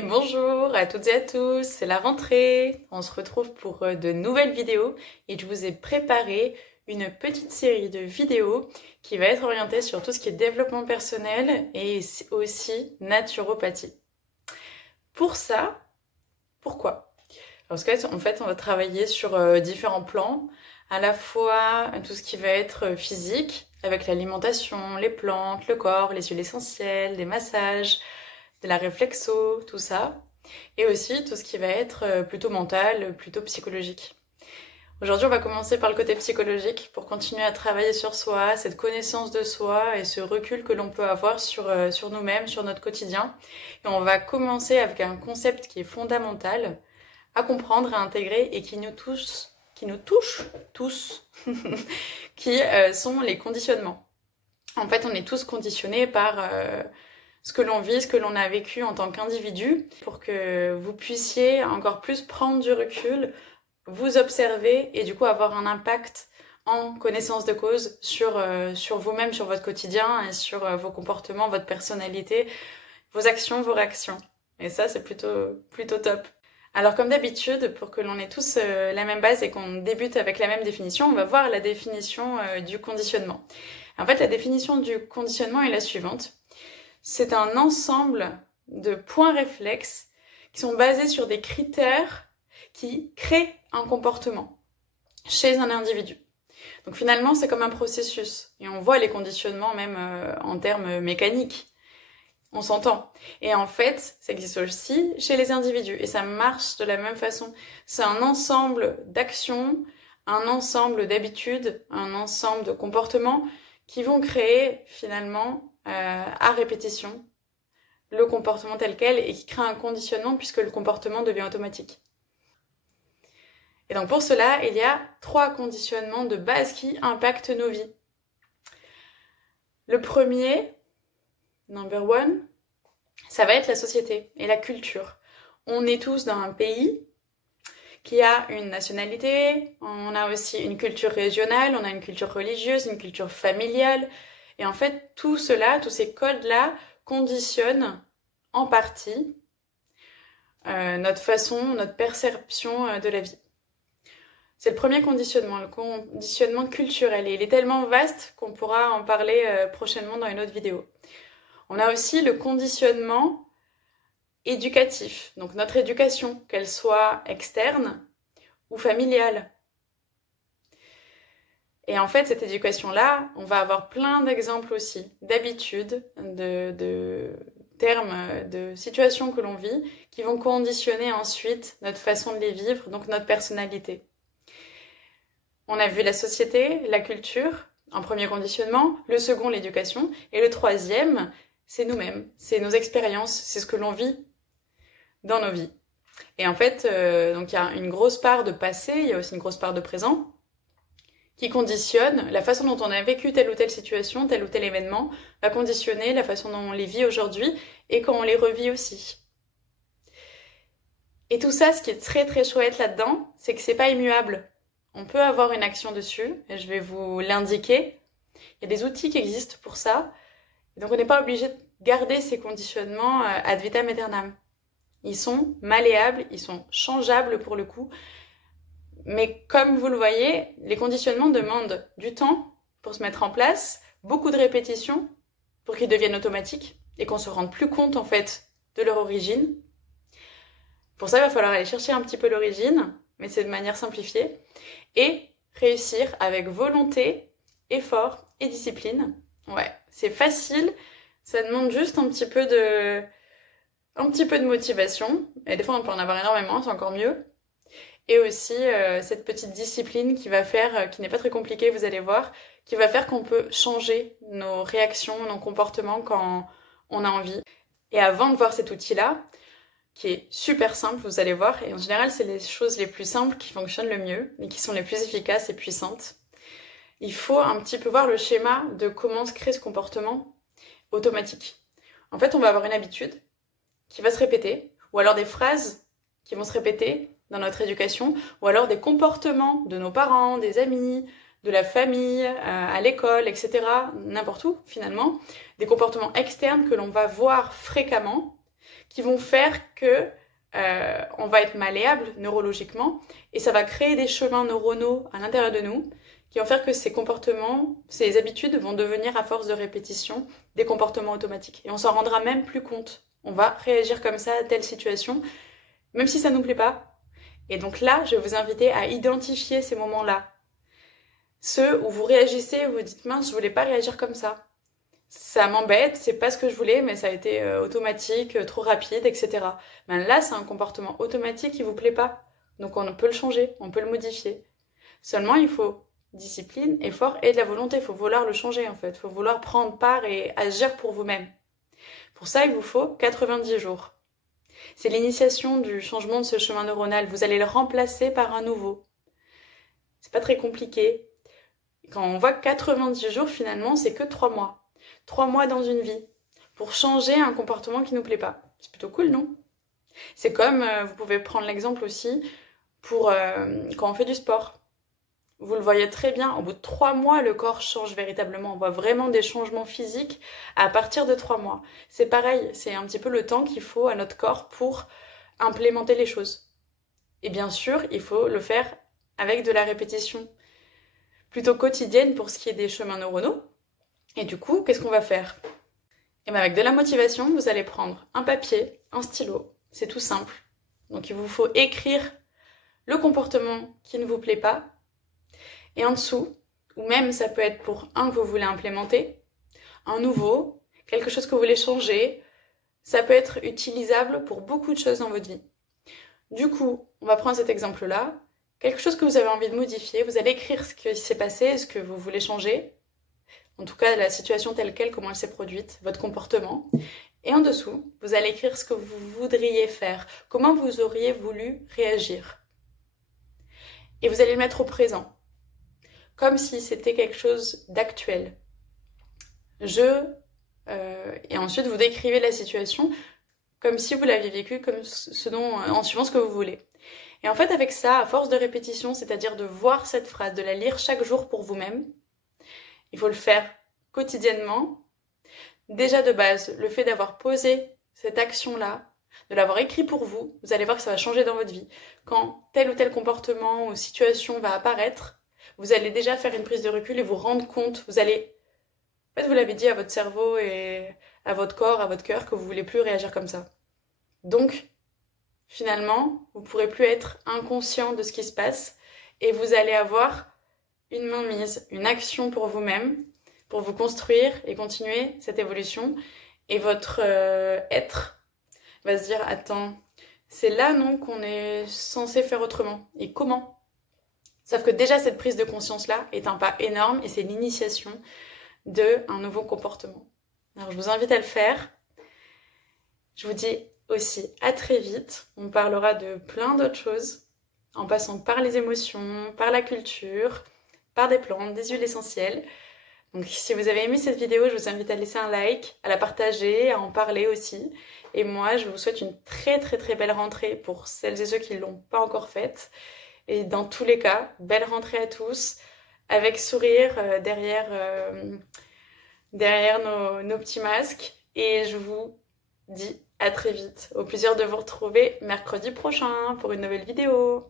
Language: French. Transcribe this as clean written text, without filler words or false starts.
Et bonjour à toutes et à tous, c'est la rentrée. On se retrouve pour de nouvelles vidéos et je vous ai préparé une petite série de vidéos qui va être orientée sur tout ce qui est développement personnel et aussi naturopathie. Pour ça, pourquoi? Parce qu'en fait, on va travailler sur différents plans, à la fois tout ce qui va être physique, avec l'alimentation, les plantes, le corps, les huiles essentielles, les massages, de la réflexo, tout ça, et aussi tout ce qui va être plutôt mental, plutôt psychologique. Aujourd'hui, on va commencer par le côté psychologique pour continuer à travailler sur soi, cette connaissance de soi et ce recul que l'on peut avoir sur nous-mêmes, sur notre quotidien. Et on va commencer avec un concept qui est fondamental à comprendre, à intégrer et qui nous touche tous, qui sont les conditionnements. En fait, on est tous conditionnés par ce que l'on vit, ce que l'on a vécu en tant qu'individu, pour que vous puissiez encore plus prendre du recul, vous observer et du coup avoir un impact en connaissance de cause sur vous-même, sur votre quotidien et sur vos comportements, votre personnalité, vos actions, vos réactions. Et ça, c'est plutôt top. Alors comme d'habitude, pour que l'on ait tous la même base et qu'on débute avec la même définition, on va voir la définition du conditionnement. En fait, la définition du conditionnement est la suivante. C'est un ensemble de points réflexes qui sont basés sur des critères qui créent un comportement chez un individu. Donc finalement, c'est comme un processus. Et on voit les conditionnements même en termes mécaniques. On s'entend. Et en fait, ça existe aussi chez les individus. Et ça marche de la même façon. C'est un ensemble d'actions, un ensemble d'habitudes, un ensemble de comportements qui vont créer finalement à répétition le comportement tel quel et qui crée un conditionnement puisque le comportement devient automatique. Et donc pour cela, il y a 3 conditionnements de base qui impactent nos vies. Le premier, number one, ça va être la société et la culture. On est tous dans un pays qui a une nationalité, on a aussi une culture régionale, on a une culture religieuse, une culture familiale. Et en fait, tout cela, tous ces codes-là conditionnent en partie notre façon, notre perception de la vie. C'est le premier conditionnement, le conditionnement culturel. Et il est tellement vaste qu'on pourra en parler prochainement dans une autre vidéo. On a aussi le conditionnement éducatif, donc notre éducation, qu'elle soit externe ou familiale. Et en fait, cette éducation-là, on va avoir plein d'exemples aussi, d'habitudes, de termes, de situations que l'on vit, qui vont conditionner ensuite notre façon de les vivre, donc notre personnalité. On a vu la société, la culture, en premier conditionnement, le second, l'éducation, et le troisième, c'est nous-mêmes, c'est nos expériences, c'est ce que l'on vit dans nos vies. Et en fait, donc il y a une grosse part de passé, il y a aussi une grosse part de présent, qui conditionne la façon dont on a vécu telle ou telle situation, tel ou tel événement, va conditionner la façon dont on les vit aujourd'hui et quand on les revit aussi. Et tout ça, ce qui est très très chouette là-dedans, c'est que c'est pas immuable. On peut avoir une action dessus, et je vais vous l'indiquer. Il y a des outils qui existent pour ça, et donc on n'est pas obligé de garder ces conditionnements ad vitam aeternam. Ils sont malléables, ils sont changeables pour le coup, mais comme vous le voyez, les conditionnements demandent du temps pour se mettre en place, beaucoup de répétitions pour qu'ils deviennent automatiques et qu'on se rende plus compte en fait de leur origine. Pour ça, il va falloir aller chercher un petit peu l'origine, mais c'est de manière simplifiée, et réussir avec volonté, effort et discipline. Ouais, c'est facile, ça demande juste un petit peu de motivation, et des fois on peut en avoir énormément, c'est encore mieux. Et aussi cette petite discipline qui va faire, qui n'est pas très compliquée, vous allez voir, qui va faire qu'on peut changer nos réactions, nos comportements quand on a envie. Et avant de voir cet outil-là, qui est super simple, vous allez voir, et en général c'est les choses les plus simples qui fonctionnent le mieux, et qui sont les plus efficaces et puissantes. Il faut un petit peu voir le schéma de comment se crée ce comportement automatique. En fait, on va avoir une habitude qui va se répéter, ou alors des phrases qui vont se répéter dans notre éducation, ou alors des comportements de nos parents, des amis, de la famille, à l'école, etc., n'importe où finalement, des comportements externes que l'on va voir fréquemment, qui vont faire que on va être malléable neurologiquement et ça va créer des chemins neuronaux à l'intérieur de nous qui vont faire que ces comportements, ces habitudes vont devenir à force de répétition des comportements automatiques. Et on s'en rendra même plus compte. On va réagir comme ça à telle situation, même si ça nous plaît pas. Et donc là, je vais vous inviter à identifier ces moments-là. Ceux où vous réagissez, où vous dites mince, je voulais pas réagir comme ça. Ça m'embête, c'est pas ce que je voulais, mais ça a été automatique, trop rapide, etc. Ben là, c'est un comportement automatique qui vous plaît pas. Donc on peut le changer, on peut le modifier. Seulement, il faut discipline, effort et de la volonté. Il faut vouloir le changer en fait. Il faut vouloir prendre part et agir pour vous-même. Pour ça, il vous faut 90 jours. C'est l'initiation du changement de ce chemin neuronal. Vous allez le remplacer par un nouveau. C'est pas très compliqué. Quand on voit 90 jours, finalement, c'est que 3 mois. 3 mois dans une vie pour changer un comportement qui nous plaît pas. C'est plutôt cool, non? C'est comme, vous pouvez prendre l'exemple aussi pour quand on fait du sport. Vous le voyez très bien, au bout de 3 mois, le corps change véritablement. On voit vraiment des changements physiques à partir de 3 mois. C'est pareil, c'est un petit peu le temps qu'il faut à notre corps pour implémenter les choses. Et bien sûr, il faut le faire avec de la répétition plutôt quotidienne pour ce qui est des chemins neuronaux. Et du coup, qu'est-ce qu'on va faire? Et bien avec de la motivation, vous allez prendre un papier, un stylo. C'est tout simple. Donc il vous faut écrire le comportement qui ne vous plaît pas. Et en dessous, ou même ça peut être pour un que vous voulez implémenter, un nouveau, quelque chose que vous voulez changer, ça peut être utilisable pour beaucoup de choses dans votre vie. Du coup, on va prendre cet exemple-là, quelque chose que vous avez envie de modifier, vous allez écrire ce qui s'est passé, ce que vous voulez changer, en tout cas la situation telle quelle, comment elle s'est produite, votre comportement, et en dessous, vous allez écrire ce que vous voudriez faire, comment vous auriez voulu réagir. Et vous allez le mettre au présent. Comme si c'était quelque chose d'actuel. Et ensuite vous décrivez la situation comme si vous l'aviez vécu, comme en suivant ce que vous voulez. Et en fait avec ça, à force de répétition, c'est-à-dire de voir cette phrase, de la lire chaque jour pour vous-même, il faut le faire quotidiennement. Déjà de base, le fait d'avoir posé cette action-là, de l'avoir écrit pour vous, vous allez voir que ça va changer dans votre vie. Quand tel ou tel comportement ou situation va apparaître, vous allez déjà faire une prise de recul et vous rendre compte, vous l'avez dit à votre cerveau et à votre corps, à votre cœur que vous voulez plus réagir comme ça. Donc, finalement, vous pourrez plus être inconscient de ce qui se passe et vous allez avoir une mainmise, une action pour vous-même, pour vous construire et continuer cette évolution. Et votre être va se dire, attends, c'est là, non, qu'on est censé faire autrement. Et comment ? Sauf que déjà, cette prise de conscience-là est un pas énorme et c'est l'initiation d'un nouveau comportement. Alors, je vous invite à le faire. Je vous dis aussi à très vite. On parlera de plein d'autres choses en passant par les émotions, par la culture, par des plantes, des huiles essentielles. Donc, si vous avez aimé cette vidéo, je vous invite à laisser un like, à la partager, à en parler aussi. Et moi, je vous souhaite une très très très belle rentrée pour celles et ceux qui ne l'ont pas encore faite. Et dans tous les cas, belle rentrée à tous, avec sourire derrière nos petits masques. Et je vous dis à très vite. Au plaisir de vous retrouver mercredi prochain pour une nouvelle vidéo.